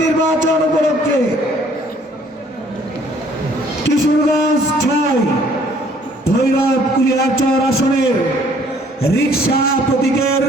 নির্বাচন উপলক্ষে কিশোরগঞ্জ ছয় ভৈরব কুলিয়ারচর আসনের রিক্সা প্রতীকের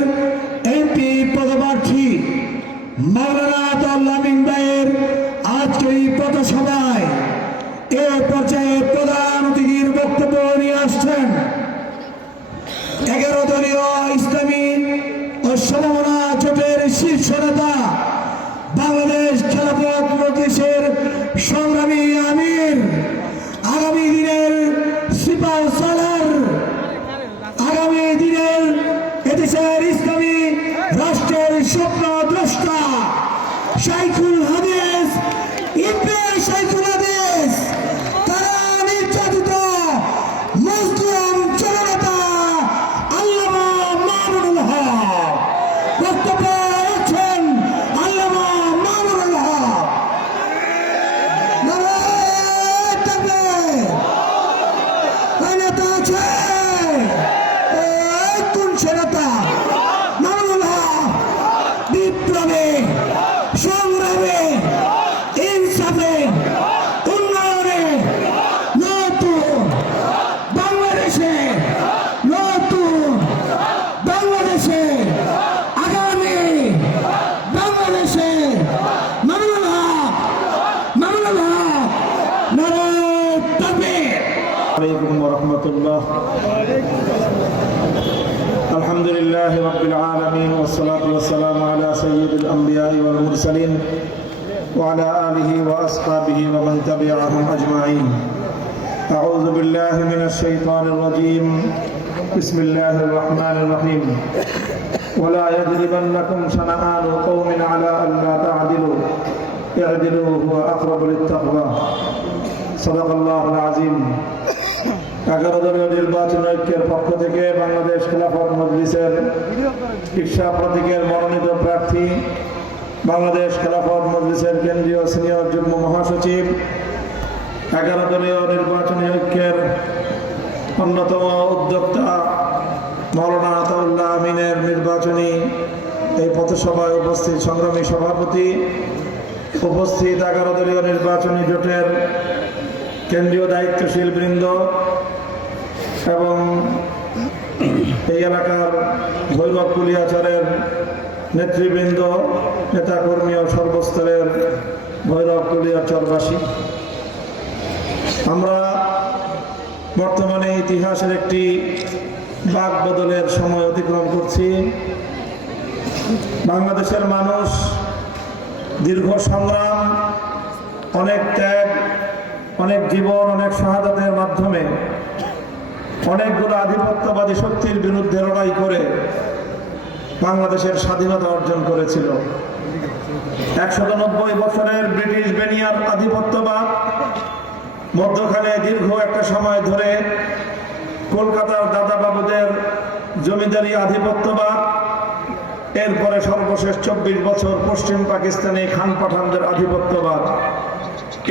সংগ্রামে وعلى آله وأصحابه ومن تبعهم أجمعين أعوذ بالله من الشيطان الرجيم بسم الله الرحمن الرحيم ولا يجرمنكم شنآن قوم على ألا تعدلوا اعدلوا هو أقرب للتقوى صدق الله العظيم এগারো দলীয় নির্বাচন ঐক্যের পক্ষ থেকে বাংলাদেশ খেলাফত মজলিসের ইচ্ছা প্রতীকের মনোনীত প্রার্থী বাংলাদেশ খেলাফত মজলিসের কেন্দ্রীয় সিনিয়র যুগ্ম মহাসচিব এগারো দলীয় নির্বাচনী ঐক্যের অন্যতম উদ্যোক্তা মৌলানা আতাউল্লাহ আমিনের নির্বাচনী এই পথসভায় উপস্থিত সংগ্রামী সভাপতি, উপস্থিত এগারো দলীয় নির্বাচনী জোটের কেন্দ্রীয় দায়িত্বশীল বৃন্দ এবং এই এলাকার ভৈরব কুলিয়াচারের নেতৃবৃন্দ, নেতাকর্মী ও সর্বস্তরের ভৈরব কুলিয়াচরবাসী আমরা বর্তমানে ইতিহাসের একটি বাক বদলের সময় অতিক্রম করছি। বাংলাদেশের মানুষ দীর্ঘ সংগ্রাম, অনেক ত্যাগ, অনেক জীবন, অনেক শাহাদাতের মাধ্যমে অনেকগুলো আধিপত্যবাদী শক্তির বিরুদ্ধে লড়াই করে বাংলাদেশের স্বাধীনতা অর্জন করেছিল। একশত নব্বই বছরের ব্রিটিশ বেনিয়ার আধিপত্যবাদ, মধ্যখানে দীর্ঘ একটা সময় ধরে কলকাতার দাদাবাবুদের জমিদারি আধিপত্যবাদ, এরপরে সর্বশেষ চব্বিশ বছর পশ্চিম পাকিস্তানি খান পাঠানদের আধিপত্যবাদ।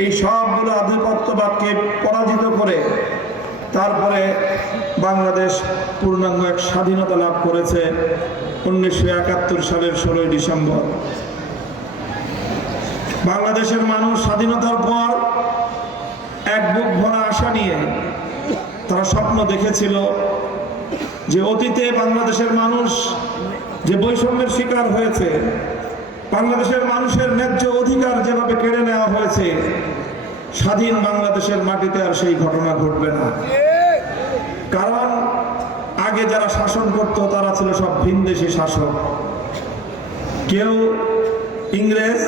এই সবগুলো আধিপত্যবাদকে পরাজিত করে তারপরে বাংলাদেশ পূর্ণাঙ্গ এক স্বাধীনতা লাভ করেছে উনিশশো একাত্তর সালের ষোলোই ডিসেম্বর। বাংলাদেশের মানুষ স্বাধীনতার পর এক বুক ভরা আশা নিয়ে তারা স্বপ্ন দেখেছিল যে অতীতে বাংলাদেশের মানুষ যে বৈষম্যের শিকার হয়েছে, বাংলাদেশের মানুষের ন্যায্য অধিকার যেভাবে কেড়ে নেওয়া হয়েছে স্বাধীন বাংলাদেশের মাটিতে আর সেই ঘটনা ঘটবে না। কারণ আগে যারা শাসন করত, তারা ছিল সব ভিনদেশি শাসক। কেউ ইংরেজ,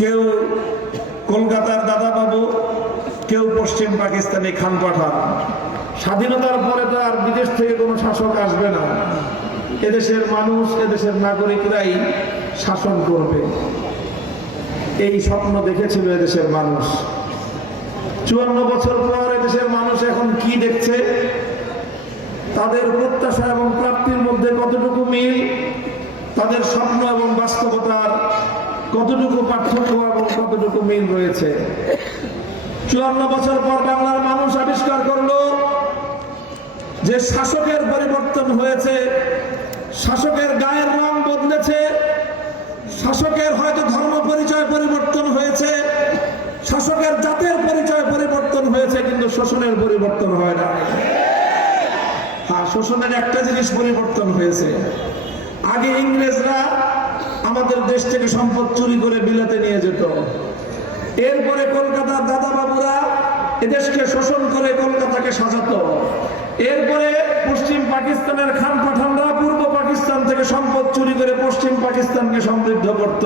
কেউ কলকাতার দাদাবাবু, কেউ পশ্চিম পাকিস্তানি খান পাঠান। স্বাধীনতার পরে তো আর বিদেশ থেকে কোনো শাসক আসবে না। এদেশের মানুষ, এদেশের নাগরিকরাই শাসন করবে। এই স্বপ্ন দেখেছিল এদেশের মানুষ। চুয়ান্ন বছর পর এদেশের মানুষ এখন কি দেখছে? তাদের প্রত্যাশা এবং প্রাপ্তির মধ্যে কতটুকু মিল? তাদের স্বপ্ন এবং বাস্তবতার কতটুকু পার্থক্য এবং কতটুকু মিল রয়েছে? চুয়ান্ন বছর পর বাংলার মানুষ আবিষ্কার করল যে শাসকের পরিবর্তন হয়েছে, শাসকের গায়ের রং বদলেছে, শাসকের হয়তো ধর্ম পরিচয় শোষণের পরিবর্তন হয় না। হ্যাঁ শোষণের একটা জিনিস পরিবর্তন হয়েছে। আগে ইংরেজরা আমাদের দেশ থেকে সম্পদ চুরি করে বিলাতে নিয়ে যেত। এরপরে কলকাতার দাদা বাবুরা এদেশকে শোষণ করে কলকাতাকে সাজাতো। এরপরে পশ্চিম পাকিস্তানের খান পাঠানরা পূর্ব পাকিস্তান থেকে সম্পদ চুরি করে পশ্চিম পাকিস্তানকে সমৃদ্ধ করত।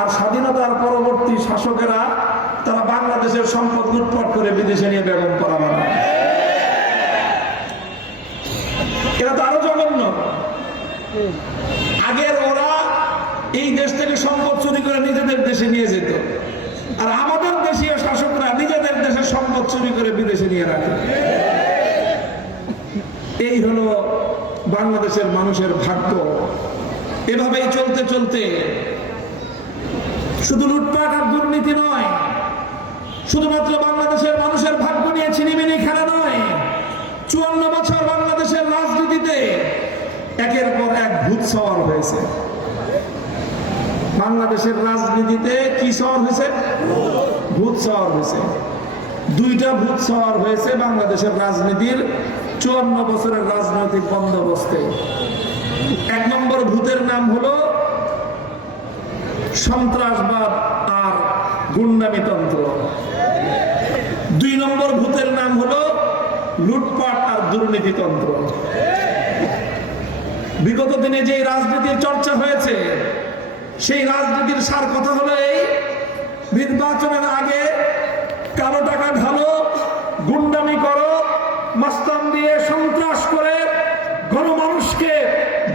আর স্বাধীনতার পরবর্তী শাসকেরা তারা বাংলাদেশের সম্পদ লুটপাট করে বিদেশে নিয়ে বেগম করা বানায় এরা তো আরও জঘন্য। আগের ওরা এই দেশ থেকে সম্পদ চুরি করে নিজেদের দেশে নিয়ে যেত। আর আমাদের দেশীয় শাসকরা নিজেদের দেশের সম্পদ চুরি করে বিদেশে নিয়ে রাখে। এই হলো বাংলাদেশের মানুষের ভাগ্য। এভাবেই চলতে চলতে শুধু লুটপাট আর দুর্নীতি নয় শুধুমাত্র বাংলাদেশের মানুষের ভাগ্য নিয়ে ছিনিমিনি খেলা নয়, চুয়ান্ন বছর বাংলাদেশের রাজনীতিতে একের পর এক ভূত সওয়ার হয়েছে। বাংলাদেশের রাজনীতিতে কি সওয়ার হয়েছে? ভূত সওয়ার হয়েছে। দুইটা ভূত সওয়ার হয়েছে বাংলাদেশের রাজনীতির চুয়ান্ন বছরের রাজনৈতিক বন্দোবস্তে। এক নম্বর ভূতের নাম হলো সন্ত্রাসবাদ আর গুন্ডামিতন্ত্র। দুই নম্বর ভূতের নাম হলো লুটপাট আর দুর্নীতিতন্ত্র। বিগত দিনে যে রাজনীতির চর্চা হয়েছে, সেই রাজনীতির সার কথা হলো এই, নির্বাচনের আগে কালো টাকা ঢালো গুন্ডামি করো মাস্তান দিয়ে সন্ত্রাস করে গণমানুষকে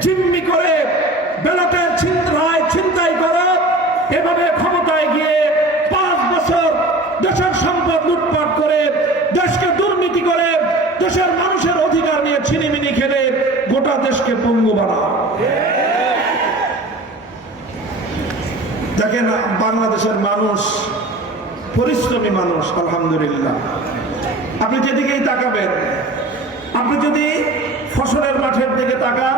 জিম্মি করে বেলাটের ছিনতাই ছিনতাই করো এভাবে ক্ষমতায় গিয়ে পাঁচ বছর দেশের সম্পদ লুটপাট করে দেশকে দুর্নীতি করে দেশের মানুষের অধিকার নিয়ে ছিনিমিনি খেলে গোটা দেশকে পঙ্গু বানাও দেখেন বাংলাদেশের মানুষ, পরিশ্রমী মানুষ, আলহামদুলিল্লাহ। আপনি যেদিকেই তাকাবেন, আপনি যদি ফসলের মাঠের দিকে তাকান,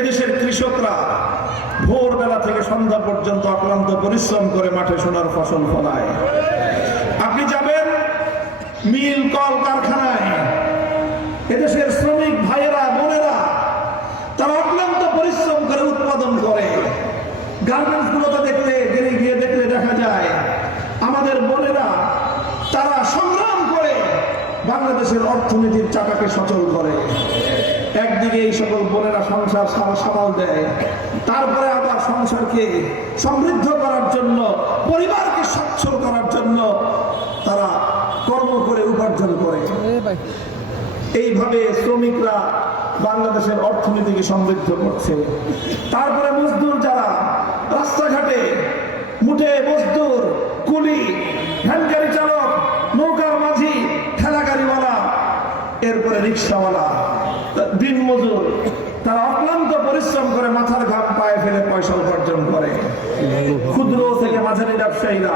এদেশের কৃষকরা ভোরবেলা থেকে সন্ধ্যা পর্যন্ত অক্লান্ত পরিশ্রম করে মাঠে সোনার ফসল ফলায়। আপনি যাবেন মিল, কল, কারখানায়। এদেশের শ্রমিক ভাইয়েরা, বোনেরা, তারা অক্লান্ত পরিশ্রম করে উৎপাদন করে। গার্মেন্টস গুলোতে দেখলে গেলে গিয়ে দেখলে দেখা যায় আমাদের বোনেরা তারা সংগ্রাম করে বাংলাদেশের অর্থনীতির চাকাকে সচল করে। একদিকে এই সকল বোনেরা সংসার সারা সামাল দেয়, তারপরে আবার সংসারকে সমৃদ্ধ করার জন্য, পরিবারকে সচ্ছল করার জন্য তারা কর্ম করে উপার্জন করে। এইভাবে শ্রমিকরা বাংলাদেশের অর্থনীতিকে সমৃদ্ধ করছে। তারপরে মজদুর যারা রাস্তাঘাটে মজুর। তারা অক্লান্ত পরিশ্রম করে মাথার ঘাম পায়ে ফেলে পয়সা উপার্জন করে। ক্ষুদ্র থেকে মাঝারি ব্যবসায়ীরা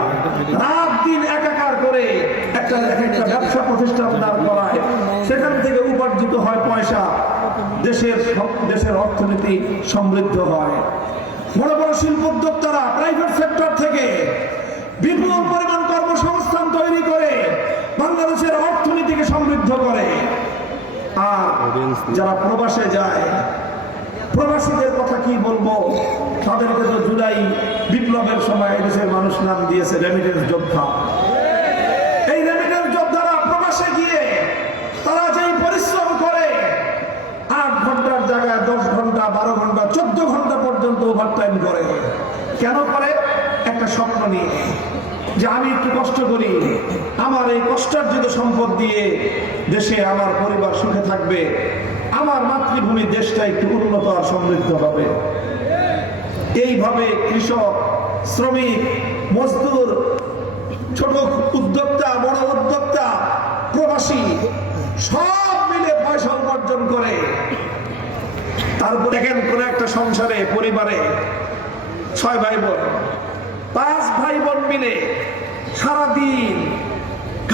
রাত দিন একাকার করে একটা ব্যবসা প্রতিষ্ঠান দাঁড় করায়। সেখান থেকে উপার্জিত হয় পয়সা। দেশের দেশের অর্থনীতি সমৃদ্ধ হয়। বড় বড় শিল্প উদ্যোক্তারা প্রাইভেট সেক্টর থেকে বিপুল পরিমাণ কর্মসংস্থান তৈরি করে বাংলাদেশের অর্থনীতিকে সমৃদ্ধ করে। আর যারা প্রবাসে যায় প্রবাসীদের কথা কি বলব? তাদেরকে তো জুলাই বিপ্লবের সময় এদেশের মানুষ নাম দিয়েছে রেমিটেন্স যোদ্ধা। এই রেমিটেন্স যোদ্ধারা প্রবাসে গিয়ে তারা যেই পরিশ্রম করে আট ঘণ্টার জায়গায় দশ ঘণ্টা বারো ঘণ্টা চোদ্দ ঘণ্টা পর্যন্ত ওভারটাইম করে। কেন করে? একটা স্বপ্ন নিয়ে। যে আমি একটু কষ্ট করি, আমার এই কষ্টার্জিত সম্পদ দিয়ে দেশে আমার পরিবার সুখে থাকবে, আমার মাতৃভূমি দেশটা একটু উন্নত আর সমৃদ্ধ হবে। এইভাবে কৃষক, শ্রমিক, মজদুর, ছোট উদ্যোক্তা, বড় উদ্যোক্তা, প্রবাসী, সব মিলে পয়সা উপার্জন করে। তারপর দেখেন কোন একটা সংসারে, পরিবারে ছয় ভাই বোন পাঁচ ভাই বোন মিলে সারাদিন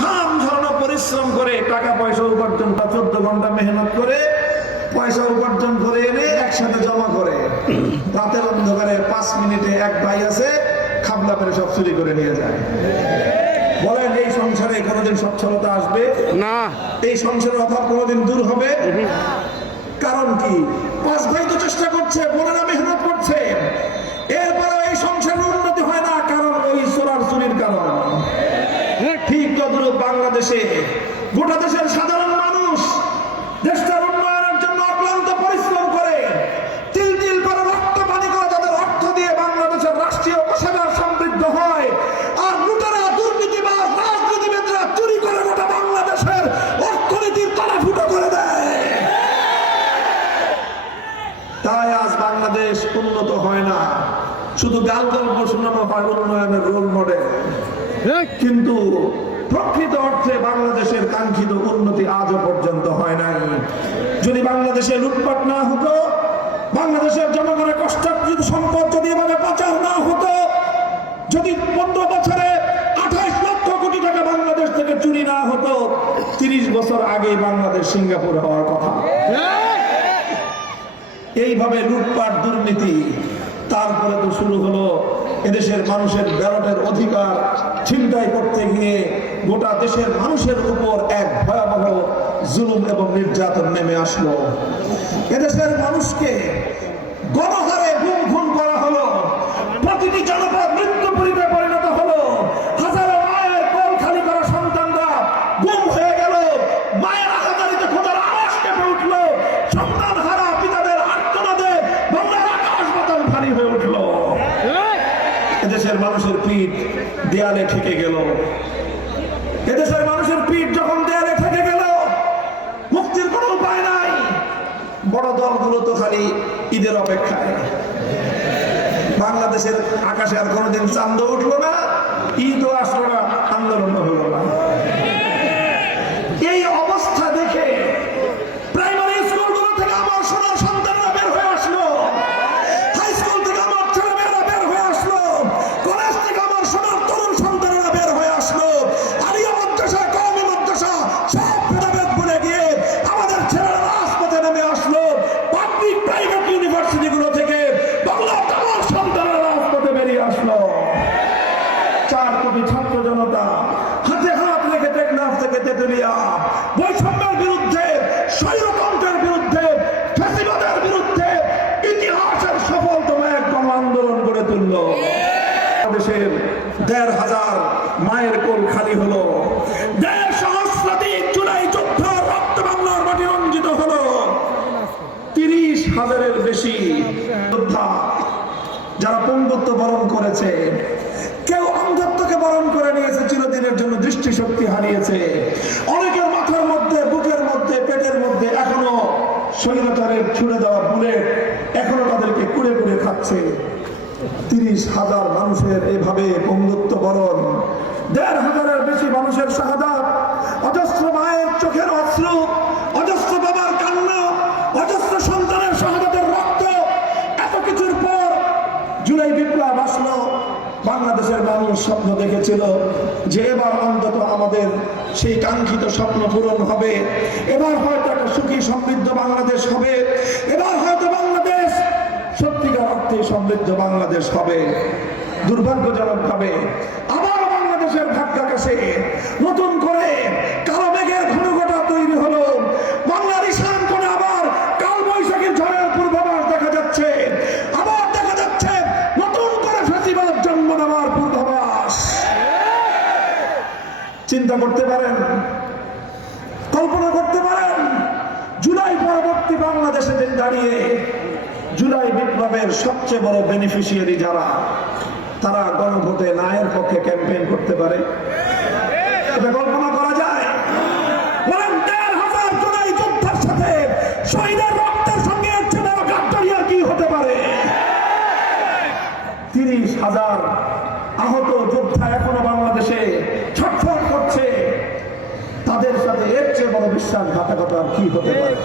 ঘাম ঝরানো পরিশ্রম করে টাকা পয়সা উপার্জন বা চোদ্দ ঘণ্টা মেহনত করে পয়সা উপার্জন করে এনে একসাথে জমা করে। রাতের অন্ধকারে পাঁচ মিনিটে এক ভাই আছে খাবলা করে সব চুরি করে নিয়ে যায়। বলেন এই সংসারে কোনোদিন সচ্ছলতা আসবে? না। এই সংসারের অভাব কোনোদিন দূর হবে? কারণ কি? পাঁচ ভাই তো চেষ্টা করছে বোনেরা মেহনত করছে। এরপরে এই সংসারের উন্নতি হয় না কারণ ওই সোলার চুরির কারণ ঠিক বাংলাদেশে গোটা দেশের সাধারণ মানুষ দেশটার উন্নয়নের জন্য অক্লান্ত পরিশ্রম করে, তিল তিল করে রক্ত পানি করে তাদের অর্থ দিয়ে বাংলাদেশের রাষ্ট্রীয় কোষাগার সমৃদ্ধ হয়। আর লুটেরা রাজনীতিবিদরা চুরি করে গোটা বাংলাদেশের অর্থনীতির তলা ফুটো করে দেয়। তাই আজ বাংলাদেশ উন্নত হয় না। শুধু গাল গল্প শোনানো হয় উন্নয়নের রোল মডেল কিন্তু প্রকৃত অর্থে বাংলাদেশের কাঙ্ক্ষিত উন্নতি আজও পর্যন্ত হয় নাই। যদি বাংলাদেশে লুটপাট না হতো, বাংলাদেশের জনগণের কষ্টার্জিত সম্পদ যদি এভাবে পাচার না হতো, যদি পনেরো বছরে আঠাইশ লক্ষ কোটি টাকা বাংলাদেশ থেকে চুরি না হতো, তিরিশ বছর আগে বাংলাদেশ সিঙ্গাপুর হওয়ার কথা। এইভাবে লুটপাট, দুর্নীতি, তারপরে তো শুরু হলো এদেশের মানুষের ব্যালটের অধিকার ছিনতাই করতে গিয়ে গোটা দেশের মানুষের উপর এক ভয়াবহ জুলুম এবং নির্যাতন নেমে আসলো। এদেশের মানুষকে গণহারে গুম খুন করা হলো। প্রতিটি জনপদ মৃত্যু পরিবে পরিণত হলো। হাজারো মায়ের কোল খালি করা সন্তানরা গুম হয়ে গেল। মায়ের আহাজারিতে খোদার আওয়াজ কেঁপে উঠল। সন্তান হারা পিতাদের আর্তনাদে বাংলার আকাশ বাতাল ভারী হয়ে উঠল। এদেশের মানুষের পিঠ দেয়ালে ঠেকে গেল। এদেশের মানুষের পিঠ যখন দেয়ালে থেকে গেল, মুক্তির কোনো উপায় নাই। বড় দলগুলো তো খালি ঈদের অপেক্ষায়। বাংলাদেশের আকাশে আর কোনোদিন চান্দ উঠল না, ঈদও আসলো না আন্দোলন হলো না এই অবস্থা দেখে প্রাইমারি স্কুলগুলো থেকে আমার সোনার সন্তানরা বের হয়ে আসলো হাই স্কুল থেকে আমার ছেলেমেয়েরা বের হয়ে আসলো কলেজ থেকে আমার সোনার তরুণ সন্তানেরা বের হয়ে আসলো আলিয়া মাদ্রাসা কওমি মাদ্রাসা সব ভেদাভেদ ভুলে গিয়ে আমাদের ছেলেরা রাজপথে নেমে আসলো পাবলিক প্রাইভেট ইউনিভার্সিটিগুলো থেকে বাংলা আমার সন্তানেরা রাজপথে বেরিয়ে আসলো চার কোটি ছাত্র জনতা হাতে হাত রেখে টেকনাফ থেকে তেতুলিয়া বৈষম্যের বিরুদ্ধে স্বৈরতন্ত্রের বিরুদ্ধে ফ্যাসিবাদের বিরুদ্ধে ইতিহাসের সফলতম এক গণ আন্দোলন গড়ে তুলল দেশের দেড় হাজার মায়ের কোল খালি হলো দেড় সহস্রাধিক জুলাই যুদ্ধ রক্ত বাংলার মাটি রঞ্জিত হলো তিরিশ হাজারের বেশি যোদ্ধা যারা পঙ্গুত্ব বরণ করেছে। কেউ অন্ধত্বকে বরণ করে নিয়েছে, চিরদিনের জন্য দৃষ্টিশক্তি হারিয়েছে। অনেকের মাথার মধ্যে, বুকের মধ্যে, পেটের মধ্যে এখনও স্বৈরাচারের ছুড়ে দেওয়া বুলেট এখনও তাদেরকে কুড়ে কুড়ে খাচ্ছে। তিরিশ হাজার মানুষের এভাবে বন্ধুত্ব বরণ, দেড় হাজারের বেশি মানুষের শাহাদাত, অজস্র মায়ের চোখের অশ্রু অজস্র বাবার কান্না অজস্র সন্তানের শাহাদাতের রক্ত এত কিছুর পর জুলাই বিপ্লব আসলো বাংলাদেশের মানুষ স্বপ্ন দেখেছিল যে এবার অন্তত আমাদের সেই কাঙ্ক্ষিত স্বপ্ন পূরণ হবে। এবার হয়তো একটা সুখী সমৃদ্ধ বাংলাদেশ হবে। এবার হয়তো বাংলাদেশ সত্যিকার অর্থে সমৃদ্ধ বাংলাদেশ হবে। দুর্ভাগ্যজনক হবে আবার বাংলাদেশের ভাগ্যাকাশে নতুন করে কালো মেঘের ঘনঘটা তৈরি হলো বাংলার ঈশান কোণে আবার কাল বৈশাখীর ঝড়ের পূর্বাভাস দেখা যাচ্ছে আবার দেখা যাচ্ছে নতুন করে ফেসিবাদ জন্ম নেওয়ার পূর্বাভাস চিন্তা করতে পারেন, কল্পনা করতে পারেন, জুলাই পরবর্তী বাংলাদেশে দাঁড়িয়ে জুলাই বিপ্লবের সবচেয়ে বড় বেনিফিশিয়ারি যারা, তারা গণভোটে নায়ের পক্ষে ক্যাম্পেইন করতে পারে। কল্পনা করা যায় বলেন দেড় হাজার জুলাই যোদ্ধার সাথে শহীদের রক্তের সঙ্গে এর চেয়ে বড় গাদ্দারি আর কি হতে পারে তিরিশ হাজার আহত যোদ্ধা এখনও বাংলাদেশে ছটফট করছে তাদের সাথে এর চেয়ে বড় আর কি হতে পারে?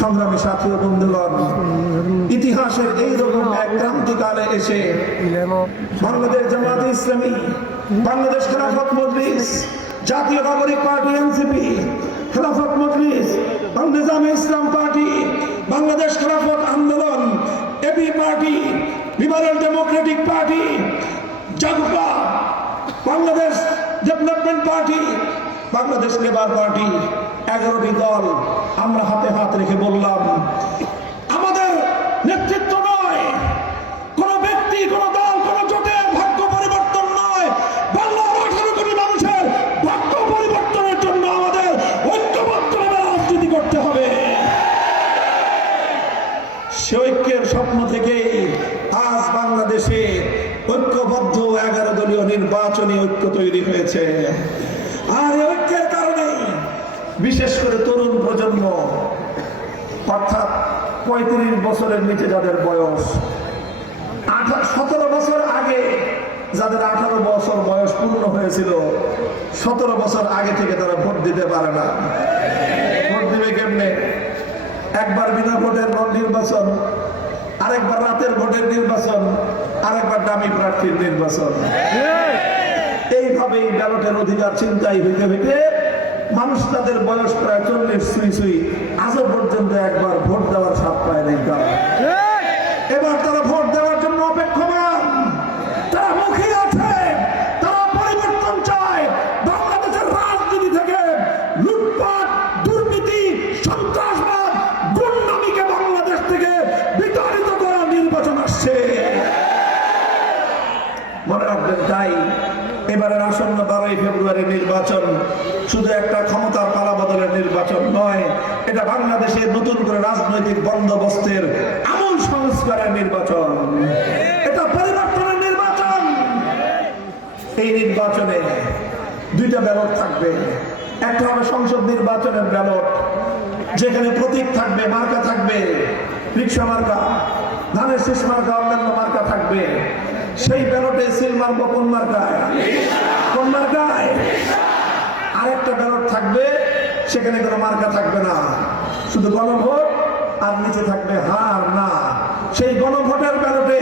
সংগ্রামী সাথী ও বন্ধুগণ, ইতিহাসের এইরকম এক ক্রান্তিকালে এসে বাংলাদেশ জামাত ইসলামী, বাংলাদেশ খেলাফত মজলিস, জাতীয় নাগরিক পার্টি এনসিপি, খেলাফত মজলিস নিজামে ইসলাম party, Bangladesh Khelafat Andolan, AB party, liberal democratic party, Jagpa, Bangladesh development party Bangladesh labour party এগারোটি দল আমরা হাতে হাত রেখে বললাম আমাদের নেতৃত্ব নয় কোন ব্যক্তি কোন দল কোন জোটের ভাগ্য পরিবর্তন নয় বাংলার আঠারো কোটি মানুষের ভাগ্য পরিবর্তনের জন্য আমাদের ঐক্যবদ্ধভাবে রাজনীতি করতে হবে সে ঐক্যের স্বপ্ন থেকেই আজ বাংলাদেশে ঐক্যবদ্ধ এগারো দলীয় নির্বাচনী ঐক্য তৈরি হয়েছে আর এই ঐক্যের কারণে বিশেষ করে তরুণ প্রজন্ম অর্থাৎ পঁয়ত্রিশ বছরের নিচে যাদের বয়স সতেরো বছর আগে যাদের আঠারো বছর বয়স পূর্ণ হয়েছিল সতেরো বছর আগে থেকে তারা ভোট দিতে পারে না। ভোট দিবে কেমনে? একবার বিনা ভোটের নির্বাচন আরেকবার রাতের ভোটের নির্বাচন আরেকবার দামি প্রার্থীর নির্বাচন। এইভাবেই ব্যালটের অধিকার চিন্তাই হইতে হইতে মানুষ তাদের বয়স প্রায় চল্লিশ সুই সুই আজও পর্যন্ত একবার ভোট দেওয়ার সাপ পায় নাই তারা এবার তারা মনে রাখবেন, তাই এবারের আসন্ন বারোই ফেব্রুয়ারি নির্বাচন শুধু একটা ক্ষমতার পালা বদলের নির্বাচন নয়, এটা বাংলাদেশের নতুন করে রাজনৈতিক বন্দোবস্তের আমূল সংস্কারের নির্বাচন। এটা পরিবর্তনের নির্বাচন। এই নির্বাচনে দুইটা ব্যালট থাকবে। একটা হবে সংসদ নির্বাচনের ব্যালট, যেখানে প্রতীক থাকবে, মার্কা থাকবে রিক্সা মার্কা, ধানের শেষ মার্কা, অন্যান্য মার্কা থাকবে। সেই ব্যালটে সিল মারবো, কোন মার্কায়? কোন মার্কায়? আরেকটা ব্যালট থাকবে, সেখানে কোনো মার্কা থাকবে না। শুধু গণভোট, আর নিচে থাকবে হার না। সেই গণভোটের ব্যালটে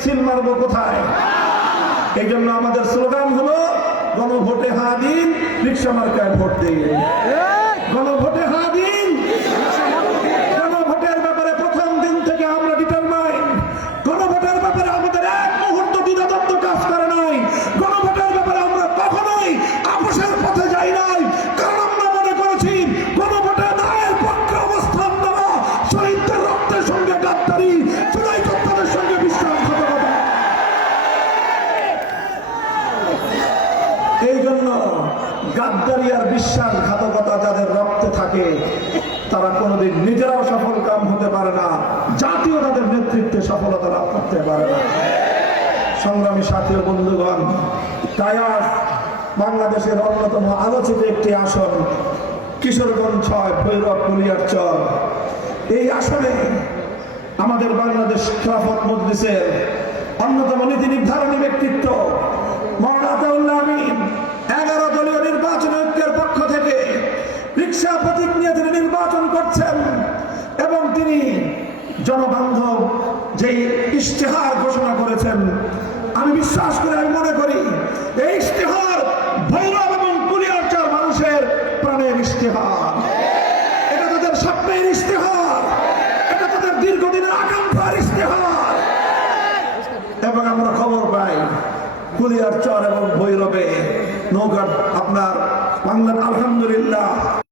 সিল মারবো কোথায়? এই জন্য আমাদের স্লোগান হলো, গণভোটে হা দিন, রিক্সা মার্কায় ভোট দিন। গণভোটে তারা কোনোদিন নিজেরাও সফল কাম হতে পারে না জাতীয় তাদের নেতৃত্বে সফলতা লাভ করতে পারে না। সংগ্রামী সাথী বন্ধুগণ, তাই আজ বাংলাদেশের অন্যতম আলোচিত একটি আসন, কিশোরগঞ্জ ছয়, ভৈরব কুলিয়ারচর এই আসনে আমাদের বাংলাদেশ খেলাফত মজলিসের অন্যতম নীতি নির্ধারণী ব্যক্তিত্ব মৌলানা আমিন এগারো দলীয় নির্বাচন ঐক্যের পক্ষ থেকে রিক্সা প্রতীক নিয়ে তিনি নির্বাচন করছেন এবং তিনি জনবান্ধব যে ইশতেহার ঘোষণা করেছেন। আমি বিশ্বাস করি